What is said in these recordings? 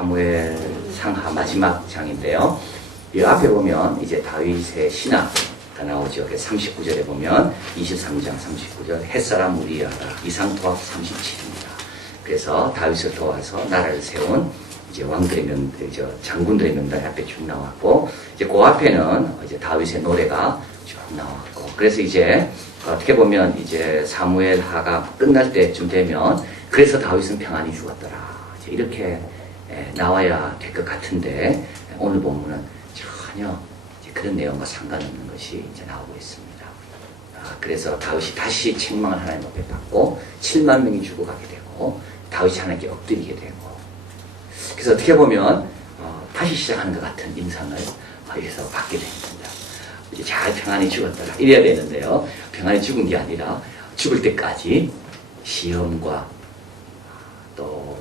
사무엘 상하 마지막 장인데요. 이 앞에 보면 이제 다윗의 신하가 나오죠. 39절에 보면 23장 39절 햇사람 우리야라 이상토합 37입니다. 그래서 다윗을 도와서 나라를 세운 이제 왕들의 장군들의 명단이 앞에 쭉 나왔고, 이제 그 앞에는 이제 다윗의 노래가 쭉 나왔고, 그래서 이제 어떻게 보면 이제 사무엘 하가 끝날 때쯤 되면 그래서 다윗은 평안히 죽었더라. 이제 이렇게 나와야 될 것 같은데 오늘 본문은 전혀 이제 그런 내용과 상관없는 것이 이제 나오고 있습니다. 그래서 다윗이 다시 책망을 하나님 앞에 받고 7만 명이 죽어가게 되고 다윗이 하나님께 엎드리게 되고, 그래서 어떻게 보면 다시 시작하는 것 같은 인상을 여기서 받게 됩니다. 이제 잘 평안히 죽었더라 이래야 되는데요. 평안히 죽은 게 아니라 죽을 때까지 시험과 또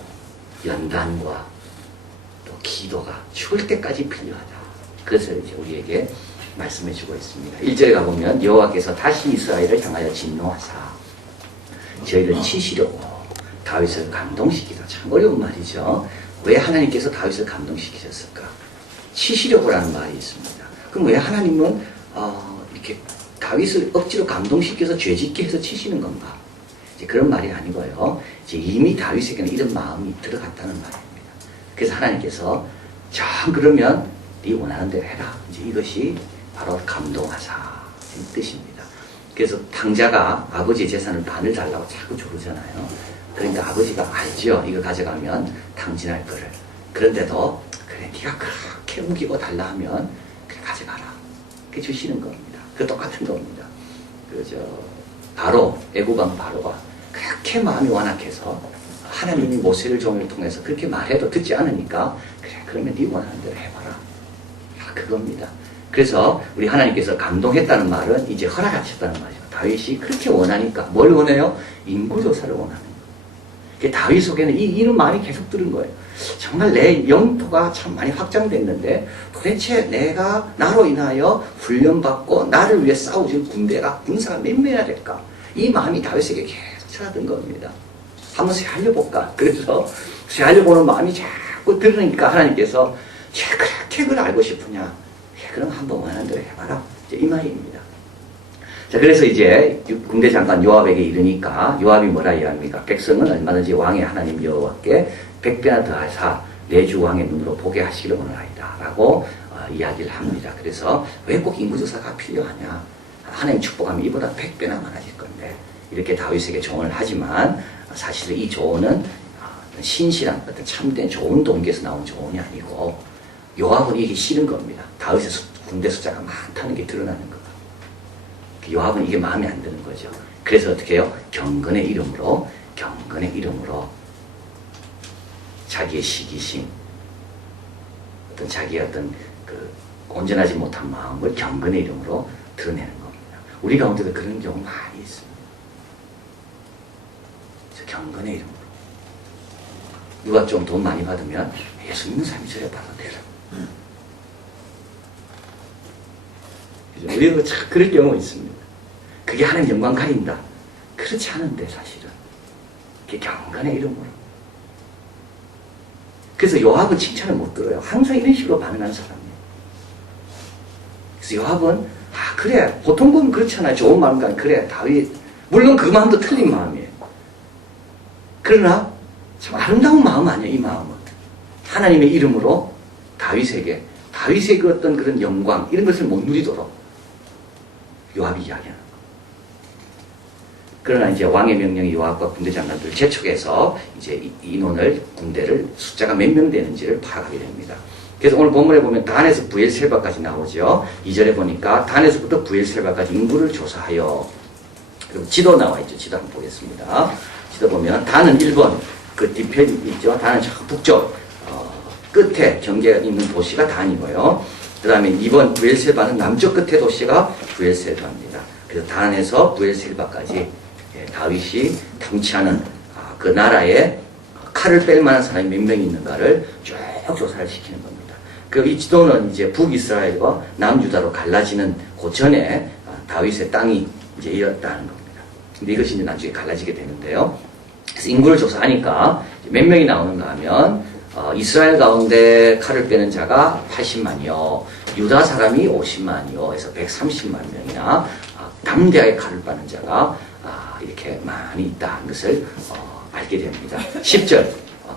연단과 또 기도가 죽을 때까지 필요하다. 그래서 이제 우리에게 말씀해 주고 있습니다. 1절에 가보면 여호와께서 다시 이스라엘을 향하여 진노하사 저희를 치시려고 다윗을 감동시키다. 참 어려운 말이죠. 왜 하나님께서 다윗을 감동시키셨을까? 치시려고라는 말이 있습니다. 그럼 왜 하나님은 이렇게 다윗을 억지로 감동시켜서 죄짓게 해서 치시는 건가? 이제 그런 말이 아니고요. 이제 이미 다윗에게는 이런 마음이 들어갔다는 말입니다. 그래서 하나님께서 그러면 네 원하는 대로 해라. 이제 이것이 바로 감동하사 이 뜻입니다. 그래서 탕자가 아버지의 재산을 반을 달라고 자꾸 조르잖아요. 그러니까 아버지가 알죠. 이거 가져가면 탕진할 거를. 그런데도 그래 네가 그렇게 우기고 달라 하면 그래 가져가라. 그게 주시는 겁니다. 그 똑같은 겁니다. 바로 애굽왕 바로가 그렇게 마음이 완악해서 하나님이 모세를 종을 통해서 그렇게 말해도 듣지 않으니까 그래 그러면 네 원하는 대로 해봐라. 그겁니다. 그래서 우리 하나님께서 감동했다는 말은 이제 허락하셨다는 말이죠. 다윗이 그렇게 원하니까 뭘 원해요? 인구조사를 원하는 거예요. 다윗 속에는 이런 마음이 계속 들은 거예요. 정말 내 영토가 참 많이 확장됐는데 도대체 내가 나로 인하여 훈련받고 나를 위해 싸우는 군대가 군사가 몇 명이나 될까? 이 마음이 다윗에게 계속 찾아든 겁니다. 한번 새알려볼까? 그래서 새알려보는 마음이 자꾸 들으니까 하나님께서 그렇게 그걸 알고 싶으냐? 그럼 한번 원하는 대로 해봐라. 이제 이 말입니다. 자, 그래서 이제 군대 장관 요압에게 이르니까 요압이 뭐라 이야기합니까? 백성은 얼마든지 왕의 하나님 여호와께 100배나 더하사 내 주 왕의 눈으로 보게 하시기를 원하나이다 라고 이야기를 합니다. 그래서 왜 꼭 인구조사가 필요하냐? 하나님 축복하면 이보다 100배나 많아질 건데 이렇게 다윗에게 조언을 하지만 사실 이 조언은 신실한 어떤 참된 좋은 동기에서 나온 조언이 아니고 요압은 이게 싫은 겁니다. 다윗의 군대 숫자가 많다는 게 드러나는 거예요. 요압은 이게 마음에 안 드는 거죠. 그래서 어떻게 해요? 경건의 이름으로 자기의 시기심, 자기의 온전하지 못한 마음을 경건의 이름으로 드러내는 겁니다. 우리 가운데도 그런 경우 많이 있습니다. 경건의 이름으로. 누가 좀 돈 많이 받으면 예수 믿는 사람이 저래 받아도 되라. 우리도 참 그럴 경우가 있습니다. 그게 하나님 영광 가린다. 그렇지 않은데 사실은. 그게 경건의 이름으로. 그래서 요압은 칭찬을 못 들어요. 항상 이런 식으로 반응하는 사람이에요. 그래서 요압은 그래 보통 보면 그렇잖아요. 좋은 마음과 그래 다윗 물론 그 마음도 틀린 마음이에요. 그러나 참 아름다운 마음 아니에요. 이 마음은 하나님의 이름으로 다윗의 그 어떤 그런 영광 이런 것을 못 누리도록 요압이 이야기하는 거예요. 그러나 이제 왕의 명령이 요압과 군대 장관들을 재촉해서 이제 인원을 군대를 숫자가 몇 명 되는지를 파악하게 됩니다. 그래서 오늘 본문에 보면 단에서 부엘셀바까지 나오죠. 2절에 보니까 단에서부터 부엘셀바까지 인구를 조사하여, 그리고 지도 나와 있죠. 지도 한번 보겠습니다. 지도 보면 단은 1번 그 뒤편이 있죠. 단은 저 북쪽 끝에 경계가 있는 도시가 단이고요. 그 다음에 2번 부엘셀바는 남쪽 끝에 도시가 부엘셀바입니다. 그래서 단에서 부엘셀바까지 다윗이 통치하는 그 나라에 칼을 뺄 만한 사람이 몇 명 있는가를 쭉 조사를 시키는 겁니다. 그 이 지도는 이제 북이스라엘과 남유다로 갈라지는 그 전에 다윗의 땅이 이제 이었다는 겁니다. 근데 이것이 이제 나중에 갈라지게 되는데요. 그래서 인구를 조사하니까 몇 명이 나오는가 하면 이스라엘 가운데 칼을 빼는 자가 80만이요. 유다 사람이 50만이요. 해서 130만 명이나 담대하게 칼을 빠는 자가 이렇게 많이 있다는 것을 알게 됩니다. 10절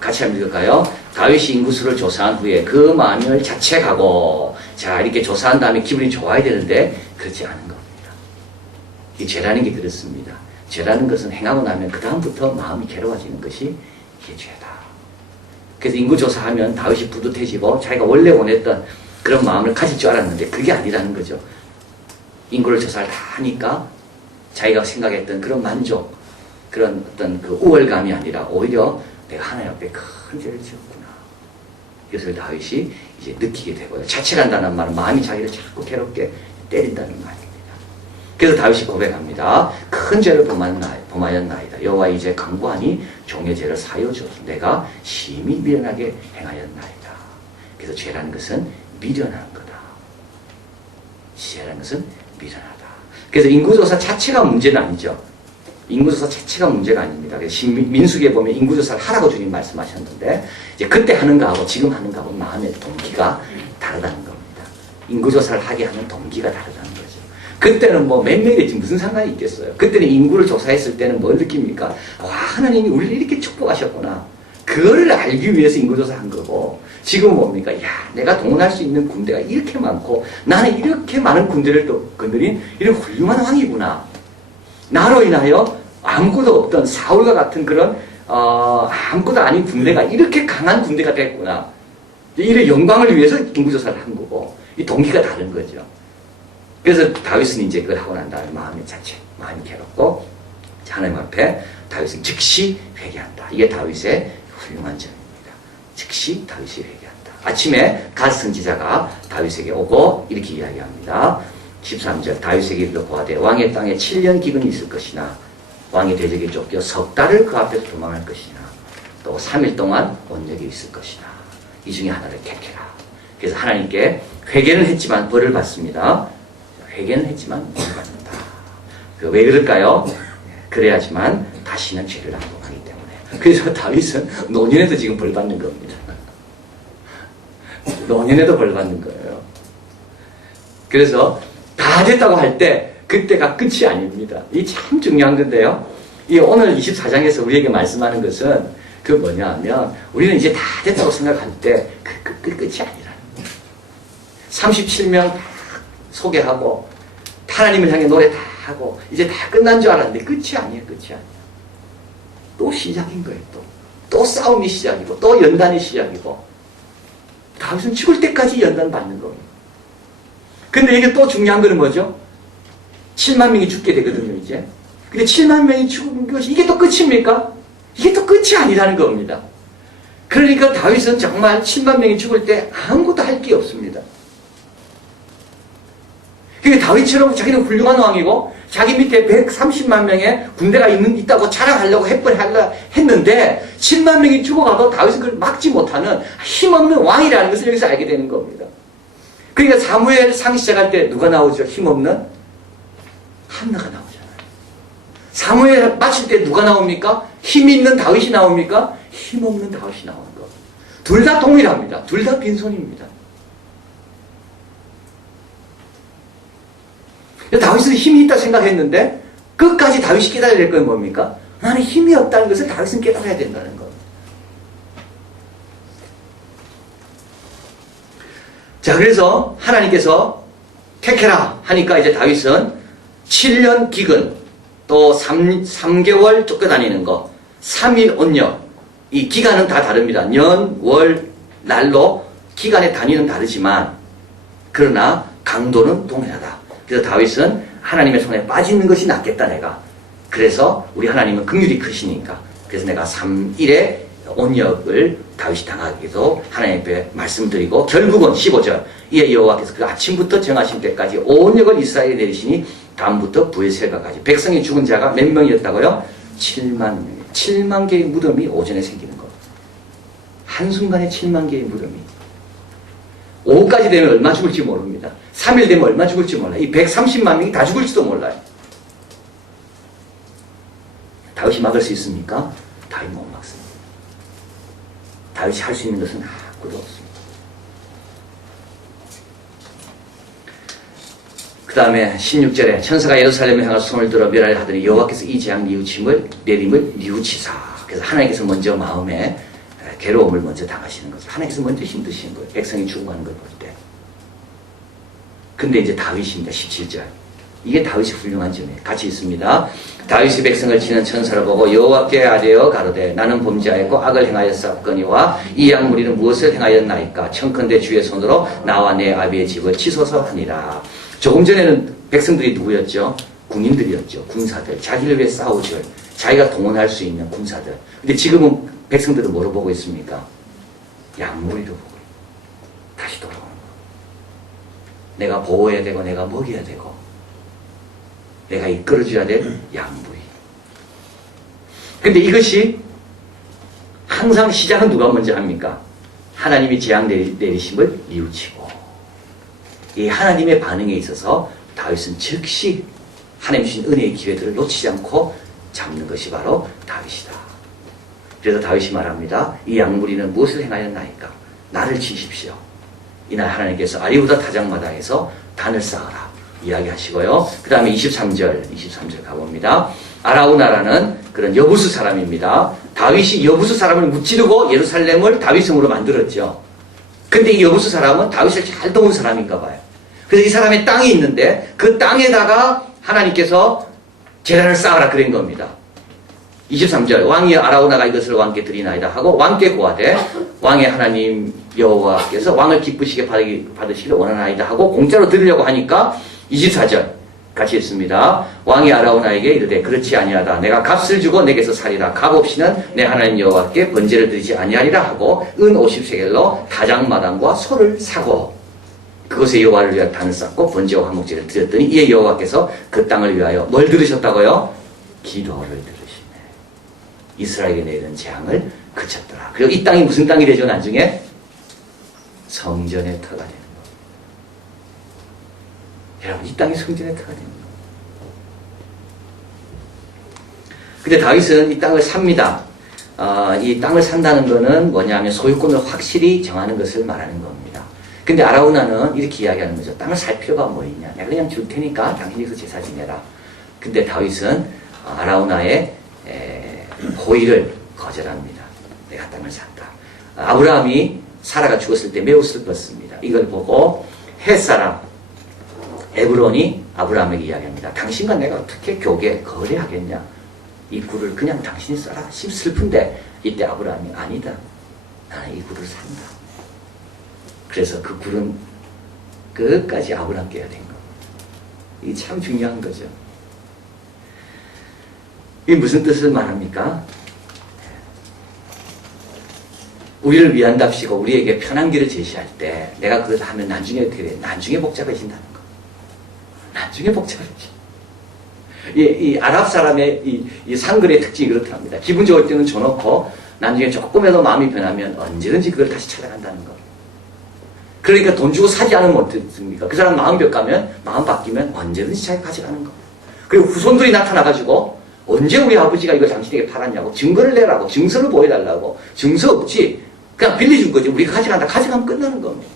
같이 한번 읽을까요? 다윗이 인구수를 조사한 후에 그 만을 자책하고 자 이렇게 조사한 다음에 기분이 좋아야 되는데 그렇지 않은 겁니다. 이 죄라는 게 그렇습니다. 죄라는 것은 행하고 나면 그 다음부터 마음이 괴로워지는 것이 이게 죄다. 그래서 인구조사하면 다윗이 뿌듯해지고 자기가 원래 원했던 그런 마음을 가질 줄 알았는데 그게 아니라는 거죠. 인구를 조사를 다 하니까 자기가 생각했던 그런 만족, 그런 어떤 그 우월감이 아니라 오히려 내가 하나님 앞에 큰 죄를 지었구나. 이것을 다윗이 이제 느끼게 되고요. 자책한다는 말은 마음이 자기를 자꾸 괴롭게 때린다는 말입니다. 그래서 다윗이 고백합니다. 큰 죄를 범하였나이다. 여호와 이제 강구하니 종의 죄를 사여 주소서. 내가 심히 미련하게 행하였나이다. 그래서 죄라는 것은 미련한 거다. 죄라는 것은 미련하다. 그래서 인구조사 자체가 문제는 아니죠. 인구조사 자체가 문제가 아닙니다. 민수기에 보면 인구조사를 하라고 주님 말씀하셨는데 이제 그때 하는 거하고 지금 하는 거하고 마음의 동기가 다르다는 겁니다. 인구조사를 하게 하는 동기가 다르다는 거죠. 그때는 뭐 몇 명이지 무슨 상관이 있겠어요. 그때는 인구를 조사했을 때는 뭘 느낍니까? 와, 하나님이 우리를 이렇게 축복하셨구나. 그거를 알기 위해서 인구조사한 거고 지금 뭡니까? 야, 내가 동원할 수 있는 군대가 이렇게 많고 나는 이렇게 많은 군대를 또 건드린 이런 훌륭한 왕이구나. 나로 인하여 아무것도 없던 사울과 같은 그런 아무것도 아닌 군대가 이렇게 강한 군대가 됐구나. 이런 영광을 위해서 인구조사를 한 거고 이 동기가 다른 거죠. 그래서 다윗은 이제 그걸 하고 난 다음에 마음이 자체, 마음이 괴롭고 하나님 앞에 다윗은 즉시 회개한다. 이게 다윗의 훌륭한 점입니다. 즉시 다윗이 회개한다. 아침에 갓 선지자가 다윗에게 오고 이렇게 이야기합니다. 13절 다윗에게 이르러 고하되 왕의 땅에 7년 기근이 있을 것이나 왕이 대적에 쫓겨 석 달을 그 앞에서 도망할 것이나 또 3일 동안 온역이 있을 것이나 이 중에 하나를 택해라. 그래서 하나님께 회개는 했지만 벌을 받습니다. 회개는 했지만 벌을 받는다. 왜 그럴까요? 그래야지만 다시는 죄를 안 범하기 때문에. 그래서 다윗은 노년에도 지금 벌 받는 겁니다. 노년에도 벌 받는 거예요. 그래서 다 됐다고 할 때 그때가 끝이 아닙니다. 이 참 중요한 건데요. 이 오늘 24장에서 우리에게 말씀하는 것은 그 뭐냐 하면 우리는 이제 다 됐다고 생각할 때 끝이 아니라는 거예요. 37명 소개하고 하나님을 향해 노래 다 하고 이제 다 끝난 줄 알았는데 끝이 아니에요. 끝이 아니에요. 또 시작인 거예요. 또 싸움이 시작이고 또 연단이 시작이고 다윗은 죽을 때까지 연단 받는 겁니다. 근데 이게 또 중요한 거는 뭐죠? 7만 명이 죽게 되거든요, 이제. 근데 7만 명이 죽은 것이 이게 또 끝입니까? 이게 또 끝이 아니라는 겁니다. 그러니까 다윗은 정말 7만 명이 죽을 때 아무것도 할 게 없습니다. 그러니까 다윗처럼 자기는 훌륭한 왕이고 자기 밑에 130만 명의 군대가 있다고 자랑하려고 했는데 7만 명이 죽어가도 다윗은 그걸 막지 못하는 힘없는 왕이라는 것을 여기서 알게 되는 겁니다. 그러니까 사무엘상 시작할 때 누가 나오죠? 힘없는 한나가 나오잖아요. 사무엘 마칠 때 누가 나옵니까? 힘 있는 다윗이 나옵니까? 힘없는 다윗이 나오는 거. 둘 다 동일합니다. 둘 다 빈손입니다. 다윗은 힘이 있다 생각했는데 끝까지 다윗이 깨달아야 될 건 뭡니까? 나는 힘이 없다는 것을 다윗은 깨달아야 된다는 것. 자, 그래서 하나님께서 택해라 하니까 이제 다윗은 7년 기근, 또 3개월 쫓겨다니는 거, 3일 온역, 이 기간은 다 다릅니다. 년, 월, 날로 기간의 단위는 다르지만 그러나 강도는 동일하다. 그래서 다윗은 하나님의 손에 빠지는 것이 낫겠다 내가. 그래서 우리 하나님은 긍휼이 크시니까 그래서 내가 3일의 온역을 다윗이 당하기도 하나님 앞에 말씀드리고 결국은 15절 이에 여호와께서 그 아침부터 정하신 때까지 온역을 이스라엘에 내리시니 다음부터 부에셀가까지 백성이 죽은 자가 몇 명이었다고요? 7만 명. 7만 개의 무덤이 오전에 생기는 것. 한순간에 7만 개의 무덤이. 오후까지 되면 얼마 죽을지 모릅니다. 3일 되면 얼마 죽을지 몰라요. 이 130만 명이 다 죽을지도 몰라요. 다윗이 막을 수 있습니까? 다윗 못 막습니다. 다윗이 할 수 있는 것은 아무것도 없습니다. 그 다음에 16절에 천사가 예루살렘에 향하여 손을 들어 멸하려 하더니 여호와께서 이 재앙 내림을 뉘우치사. 그래서 하나님께서 먼저 마음에 괴로움을 먼저 당하시는 거죠. 하나님께서 먼저 힘드시는 거예요. 백성이 죽어가는 걸 볼 때. 근데 이제 다윗입니다. 17절. 이게 다윗이 훌륭한 점이에요. 같이 있습니다. 다윗이 백성을 치는 천사를 보고 여호와께 아뢰어 가로되 나는 범죄하였고 악을 행하였사거니와 이 양무리는 무엇을 행하였나이까 청컨대 주의 손으로 나와 내 아비의 집을 치소서 하니라. 조금 전에는 백성들이 누구였죠? 군인들이었죠. 군사들. 자기를 위해 싸우죠. 자기가 동원할 수 있는 군사들. 근데 지금은 백성들은 뭐로 보고 있습니까? 양무리로 보고 다시 돌아오는 거. 내가 보호해야 되고 내가 먹여야 되고 내가 이끌어줘야 될 양무리. 근데 이것이 항상 시작은 누가 먼저 합니까? 하나님이 재앙 내리심을 뉘우치고 이 하나님의 반응에 있어서 다윗은 즉시 하나님 주신 은혜의 기회들을 놓치지 않고 잡는 것이 바로 다윗이다. 그래서 다윗이 말합니다. 이 양무리는 무엇을 행하였나이까? 나를 치십시오. 이날 하나님께서 아리우다 타작마당에서 단을 쌓아라 이야기하시고요. 그 다음에 23절 가봅니다. 아라우나라는 그런 여부수 사람입니다. 다윗이 여부수 사람을 무찌르고 예루살렘을 다윗성으로 만들었죠. 근데 이 여부수 사람은 다윗을 잘 도운 사람인가 봐요. 그래서 이 사람의 땅이 있는데 그 땅에다가 하나님께서 제단을 쌓아라 그런 겁니다. 23절 왕이 아라우나가 이것을 왕께 드리나이다 하고 왕께 고하되 왕의 하나님 여호와께서 왕을 기쁘시게 받으시기를 원하나이다 하고 공짜로 드리려고 하니까 24절 같이 읽습니다. 왕이 아라우나에게 이르되 그렇지 아니하다. 내가 값을 주고 내게서 살이라. 값 없이는 내 하나님 여호와께 번제를 드리지 아니하리라 하고 은 50세겔로 타작마당과 소를 사고 그곳에 여호와를 위하여 단을 쌓고 번제와 화목제를 드렸더니 이에 여호와께서 그 땅을 위하여 뭘 들으셨다고요? 기도를 들으시네. 이스라엘에게 내리는 재앙을 그쳤더라. 그리고 이 땅이 무슨 땅이 되죠? 나중에 성전의 터가 되는 거예요. 여러분 이 땅이 성전의 터가 되는 거예요. 근데 다윗은 이 땅을 삽니다. 이 땅을 산다는 것은 뭐냐면 소유권을 확실히 정하는 것을 말하는 겁니다. 근데 아라우나는 이렇게 이야기하는 거죠. 땅을 살 필요가 뭐 있냐. 내가 그냥 줄 테니까 당신이 그 제사 지내라. 근데 다윗은 아라우나의 호의를 거절합니다. 내가 땅을 산다. 아브라함이 사라가 죽었을 때 매우 슬펐습니다. 이걸 보고 햇사람 에브론이 아브라함에게 이야기합니다. 당신과 내가 어떻게 거래하겠냐. 이 굴을 그냥 당신이 써라. 슬픈데 이때 아브라함이 아니다. 나는 이 굴을 산다. 그래서 그 굴은 끝까지 아브라함께 해야 된 겁니다. 이게 참 중요한 거죠. 이게 무슨 뜻을 말합니까? 우리를 위한답시고 우리에게 편한 길을 제시할 때 내가 그것을 하면 나중에 어떻게 돼? 나중에 복잡해진다는 거. 나중에 복잡해져. 이 아랍 사람의 이 상글의 특징이 그렇답니다. 기분 좋을 때는 줘놓고 나중에 조금이라도 마음이 변하면 언제든지 그걸 다시 찾아간다는 거. 그러니까 돈 주고 사지 않으면 어떻습니까? 그 사람 마음 벽가면 마음 바뀌면 언제든지 자기가 가져가는 거. 그리고 후손들이 나타나가지고 언제 우리 아버지가 이걸 당신에게 팔았냐고 증거를 내라고 증서를 보여달라고 증서 없지 그냥 빌려준 거지 우리가 가져간다 가져가면 끝나는 겁니다.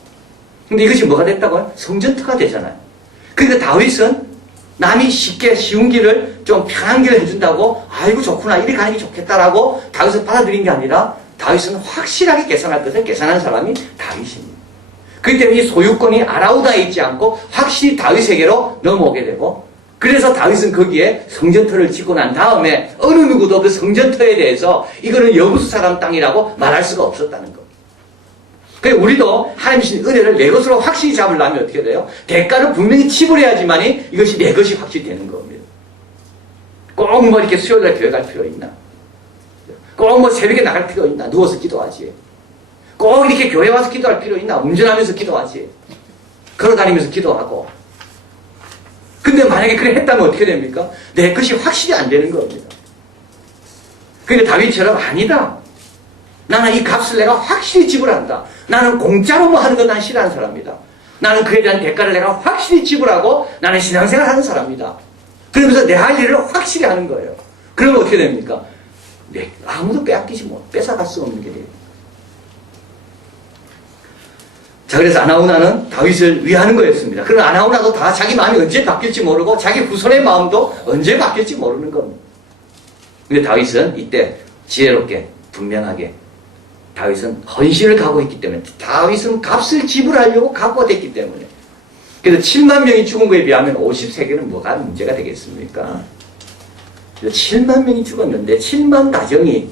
근데 이것이 뭐가 됐다고요? 성전터가 되잖아요. 그러니까 다윗은 남이 쉽게 쉬운 길을 좀 편한 길을 해준다고 아이고 좋구나 이리 가는 게 좋겠다라고 다윗을 받아들인 게 아니라 다윗은 확실하게 계산할 것을 계산한 사람이 다윗입니다. 그렇기 때문에 이 소유권이 아라우나에 있지 않고 확실히 다윗에게로 넘어오게 되고 그래서 다윗은 거기에 성전터를 짓고 난 다음에 어느 누구도 그 성전터에 대해서 이거는 여부수 사람 땅이라고 말할 수가 없었다는 거. 그래서 우리도 하나님 주신 은혜를 내 것으로 확실히 잡으려면 어떻게 돼요? 대가를 분명히 지불해야지만이 이것이 내 것이 확실히 되는 겁니다. 꼭 뭐 이렇게 수요일날 교회 갈 필요 있나? 꼭 뭐 새벽에 나갈 필요 있나? 누워서 기도하지. 꼭 이렇게 교회 와서 기도할 필요 있나? 운전하면서 기도하지. 걸어다니면서 기도하고. 근데 만약에 그래 했다면 어떻게 됩니까? 내 것이 확실히 안 되는 겁니다. 근데 다윗처럼 아니다. 나는 이 값을 내가 확실히 지불한다. 나는 공짜로 뭐 하는 건 난 싫어하는 사람이다. 나는 그에 대한 대가를 내가 확실히 지불하고 나는 신앙생활 하는 사람이다. 그러면서 내 할 일을 확실히 하는 거예요. 그러면 어떻게 됩니까? 아무도 빼앗기지 못, 뺏어갈 수 없는 게 돼요. 자, 그래서 아나우나는 다윗을 위하는 거였습니다. 그러나 아나우나도 다 자기 마음이 언제 바뀔지 모르고 자기 후손의 마음도 언제 바뀔지 모르는 겁니다. 근데 다윗은 이때 지혜롭게 분명하게 다윗은 헌신을 각오했기 때문에 다윗은 값을 지불하려고 각오가 됐기 때문에 그래서 7만 명이 죽은 거에 비하면 50세계는 뭐가 문제가 되겠습니까? 7만 명이 죽었는데 7만 가정이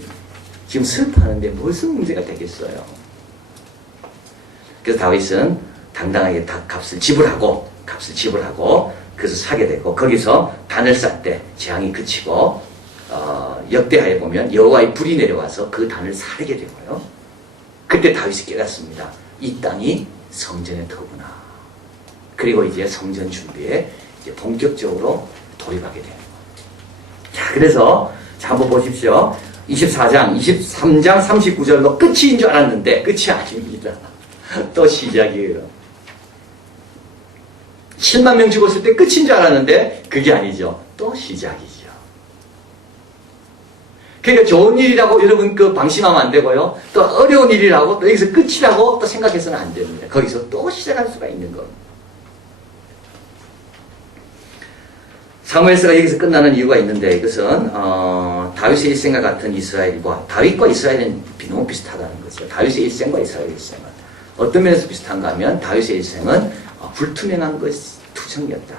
지금 슬퍼하는데 무슨 문제가 되겠어요? 그래서 다윗은 당당하게 다 값을 지불하고 그래서 사게 되고 거기서 단을 쌓을 때 재앙이 그치고 역대하에 보면 여호와의 불이 내려와서 그 단을 사르게 되고요. 그때 다윗이 깨닫습니다. 이 땅이 성전의 터구나. 그리고 이제 성전 준비에 이제 본격적으로 돌입하게 되는 거예요. 자, 그래서 자, 한번 보십시오. 24장, 23장, 39절로 끝인 줄 알았는데 끝이 아닙니다. 또 시작이에요. 7만 명 죽었을 때 끝인 줄 알았는데 그게 아니죠. 또 시작이죠. 그러니까 좋은 일이라고 여러분 방심하면 안 되고요. 또 어려운 일이라고 또 여기서 끝이라고 또 생각해서는 안 됩니다. 거기서 또 시작할 수가 있는 겁니다. 사무엘서가 여기서 끝나는 이유가 있는데 이것은 다윗의 일생과 같은 이스라엘과 다윗과 이스라엘은 너무 비슷하다는 거죠. 다윗의 일생과 이스라엘의 일생은 어떤 면에서 비슷한가 하면 다윗의 일생은 불투명한 것이 투성이었다.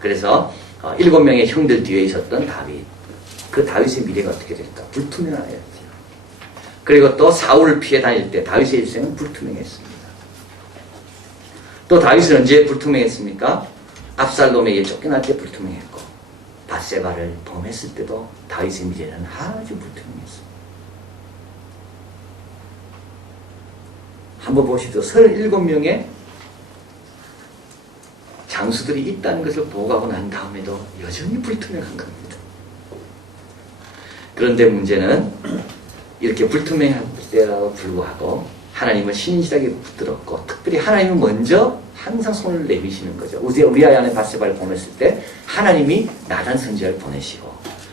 그래서 7명의 형들 뒤에 있었던 다윗, 그 다윗의 미래가 어떻게 될까? 불투명하였죠. 그리고 또 사울을 피해 다닐 때 다윗의 일생은 불투명했습니다. 또 다윗은 언제 불투명했습니까? 압살롬에게 쫓겨날 때 불투명했고 밧세바를 범했을 때도 다윗의 미래는 아주 불투명했습니다. 한번 보십시오. 37명의 장수들이 있다는 것을 보고하고 난 다음에도 여전히 불투명한 겁니다. 그런데 문제는 이렇게 불투명한 때라도 불구하고 하나님을 신실하게 붙들었고 특별히 하나님은 먼저 항상 손을 내미시는 거죠. 우리아의 아내 밧세바를 보냈을 때 하나님이 나단 선지자를 보내시고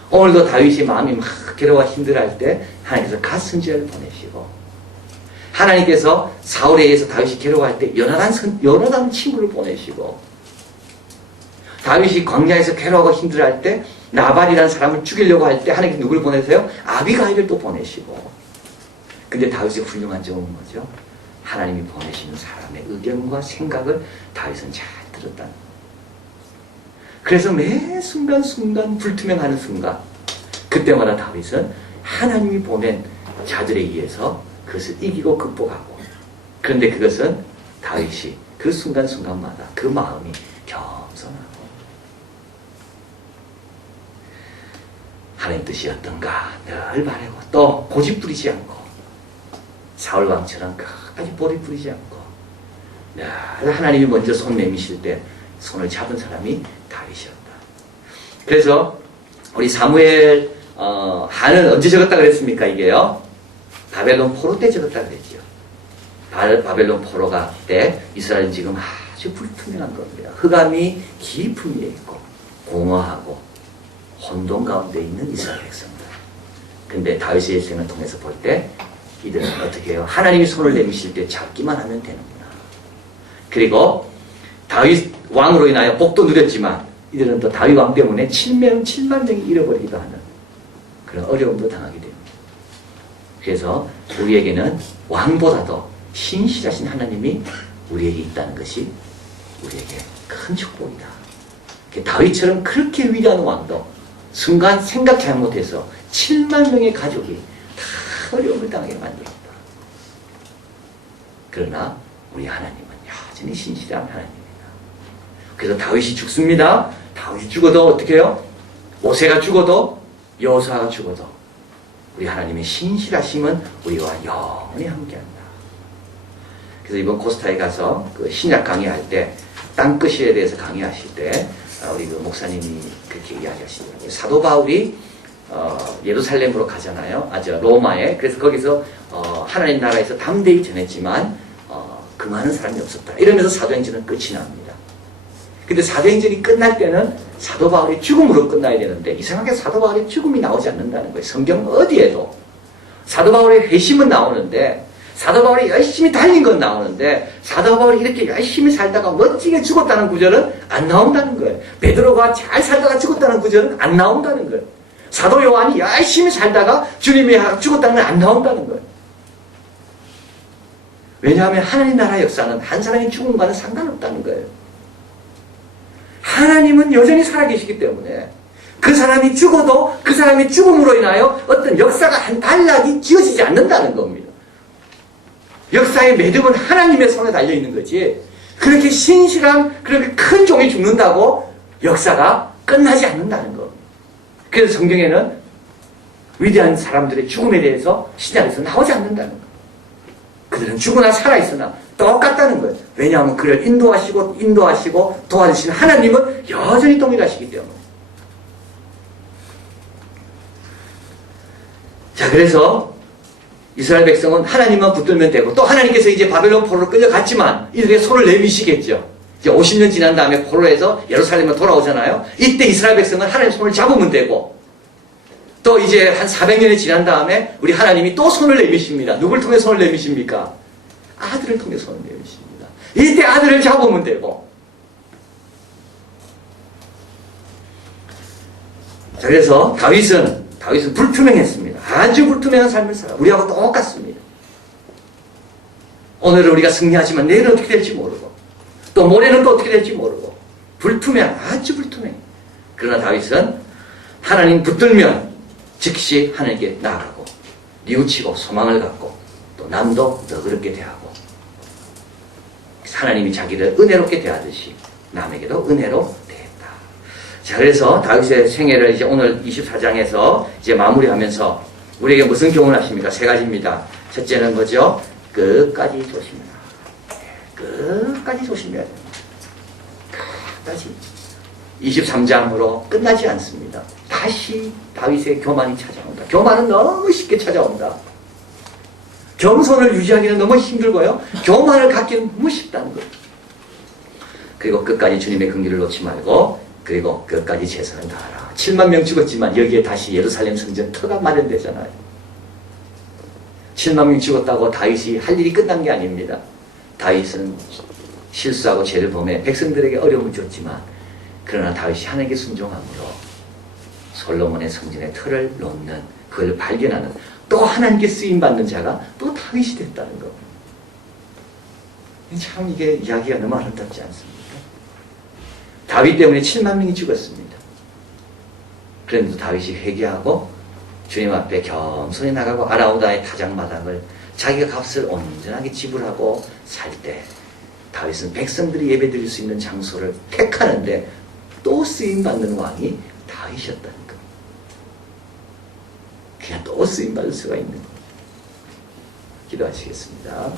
오늘도 다윗이 마음이 막 괴로워 힘들어할 때 하나님께서 갓 선지자를 보내시고 하나님께서 사울에 의해서 다윗이 괴로워할 때 요나단 친구를 보내시고 다윗이 광야에서 괴로워하고 힘들어할 때 나발이라는 사람을 죽이려고 할 때 하나님께서 누굴 보내세요? 아비가일을 또 보내시고 근데 다윗의 훌륭한 점은 뭐죠? 하나님이 보내시는 사람의 의견과 생각을 다윗은 잘 들었다. 그래서 매 순간순간 불투명하는 순간 그때마다 다윗은 하나님이 보낸 자들에 의해서 그것을 이기고 극복하고 그런데 그것은 다윗이 그 순간순간마다 그 마음이 겸손하고 하나님 뜻이 어떤가 늘 바라고 또 고집부리지 않고 사울왕처럼 끝까지 보리 부리지 않고 하나님이 먼저 손 내미실 때 손을 잡은 사람이 다윗이었다. 그래서 우리 사무엘 한은 언제 적었다 그랬습니까? 이게요. 바벨론 포로 때 적었다 그랬죠. 바벨론 포로가 때 이스라엘은 지금 아주 불투명한 겁니다. 흑암이 깊은 위에 있고 공허하고 혼돈 가운데 있는 이스라엘 백성들. 근데 다윗의 일생을 통해서 볼 때 이들은 어떻게 해요? 하나님이 손을 내미실 때 잡기만 하면 되는구나. 그리고 다윗 왕으로 인하여 복도 누렸지만 이들은 또 다윗 왕 때문에 7만 명이 잃어버리기도 하는 그런 어려움도 당하게 됩니다. 그래서 우리에게는 왕보다도 신실하신 하나님이 우리에게 있다는 것이 우리에게 큰 축복이다. 다윗처럼 그렇게 위대한 왕도 순간 생각 잘못해서 7만 명의 가족이 다 어려움을 당하게 만들었다. 그러나 우리 하나님은 여전히 신실한 하나님입니다. 그래서 다윗이 죽습니다. 다윗이 죽어도 어떻게 해요? 모세가 죽어도 여호수아가 죽어도 우리 하나님의 신실하심은 우리와 영원히 함께한다. 그래서 이번 코스타에 가서 그 신약 강의할 때 땅끝에 대해서 강의하실 때 우리 그 목사님이 그렇게 이야기하시더라고요. 사도 바울이 예루살렘으로 가잖아요. 로마에. 그래서 거기서 하나님 나라에서 담대히 전했지만 금하는 사람이 없었다. 이러면서 사도행전은 끝이 납니다. 근데 사도행전이 끝날 때는 사도 바울의 죽음으로 끝나야 되는데 이상하게 사도 바울의 죽음이 나오지 않는다는 거예요. 성경 어디에도 사도 바울의 회심은 나오는데 사도 바울이 열심히 달린 건 나오는데 사도 바울이 이렇게 열심히 살다가 멋지게 죽었다는 구절은 안 나온다는 거예요. 베드로가 잘 살다가 죽었다는 구절은 안 나온다는 거예요. 사도 요한이 열심히 살다가 주님이 죽었다는 건 안 나온다는 거예요. 왜냐하면 하나님 나라 역사는 한 사람이 죽음과는 상관없다는 거예요. 하나님은 여전히 살아계시기 때문에 그 사람이 죽어도 그 사람이 죽음으로 인하여 어떤 역사가 한 단락이 지어지지 않는다는 겁니다. 역사의 매듭은 하나님의 손에 달려있는 거지 그렇게 신실한 그렇게 큰 종이 죽는다고 역사가 끝나지 않는다는 거. 그래서 성경에는 위대한 사람들의 죽음에 대해서 신약에서 나오지 않는다는 거. 그들은 죽으나 살아있으나 똑같다는 거예요. 왜냐하면 그를 인도하시고 도와주시는 하나님은 여전히 동일하시기 때문에. 자, 그래서 이스라엘 백성은 하나님만 붙들면 되고 또 하나님께서 이제 바벨론 포로로 끌려갔지만 이들의 손을 내미시겠죠. 이제 50년 지난 다음에 포로에서 예루살렘으로 돌아오잖아요. 이때 이스라엘 백성은 하나님 손을 잡으면 되고 또 이제 한 400년이 지난 다음에 우리 하나님이 또 손을 내미십니다. 누굴 통해 손을 내미십니까? 아들을 통해 손을 내미십니다. 이때 아들을 잡으면 되고. 자, 그래서 다윗은 불투명했습니다. 아주 불투명한 삶을 살아. 우리하고 똑같습니다. 오늘은 우리가 승리하지만 내일은 어떻게 될지 모르고 또 모레는 또 어떻게 될지 모르고 아주 불투명해. 그러나 다윗은 하나님 붙들면 즉시 하나님께 나아가고 뉘우치고 소망을 갖고 또 남도 너그럽게 대하고 하나님이 자기를 은혜롭게 대하듯이 남에게도 은혜로 대했다. 자, 그래서 다윗의 생애를 이제 오늘 24장에서 이제 마무리하면서 우리에게 무슨 교훈을 하십니까? 세 가지입니다. 첫째는 뭐죠? 끝까지 조심해라. 끝까지 조심해야 됩니다. 끝까지. 23장으로 끝나지 않습니다. 다시 다윗의 교만이 찾아온다. 교만은 너무 쉽게 찾아온다. 겸손을 유지하기는 너무 힘들고요. 교만을 갖기는 너무 쉽다는 거예요. 그리고 끝까지 주님의 긍휼을 놓지 말고 그리고 끝까지 최선을 다하라. 7만 명 죽었지만 여기에 다시 예루살렘 성전 터가 마련되잖아요. 7만 명 죽었다고 다윗이 할 일이 끝난 게 아닙니다. 다윗은 실수하고 죄를 범해 백성들에게 어려움을 줬지만 그러나 다윗이 하나님께 순종함으로 솔로몬의 성전의 틀을 놓는 그걸 발견하는 또 하나님께 쓰임받는 자가 또 다윗이 됐다는 거. 참 이게 이야기가 너무 아름답지 않습니까? 다윗 때문에 7만 명이 죽었습니다. 그런데도 다윗이 회개하고 주님 앞에 겸손히 나가고 아라우다의 타작마당을 자기가 값을 온전하게 지불하고 살 때 다윗은 백성들이 예배드릴 수 있는 장소를 택하는데 또 쓰임받는 왕이 다윗이었다는 것. 그냥 또 쓰임받을 수가 있는 것. 기도하시겠습니다.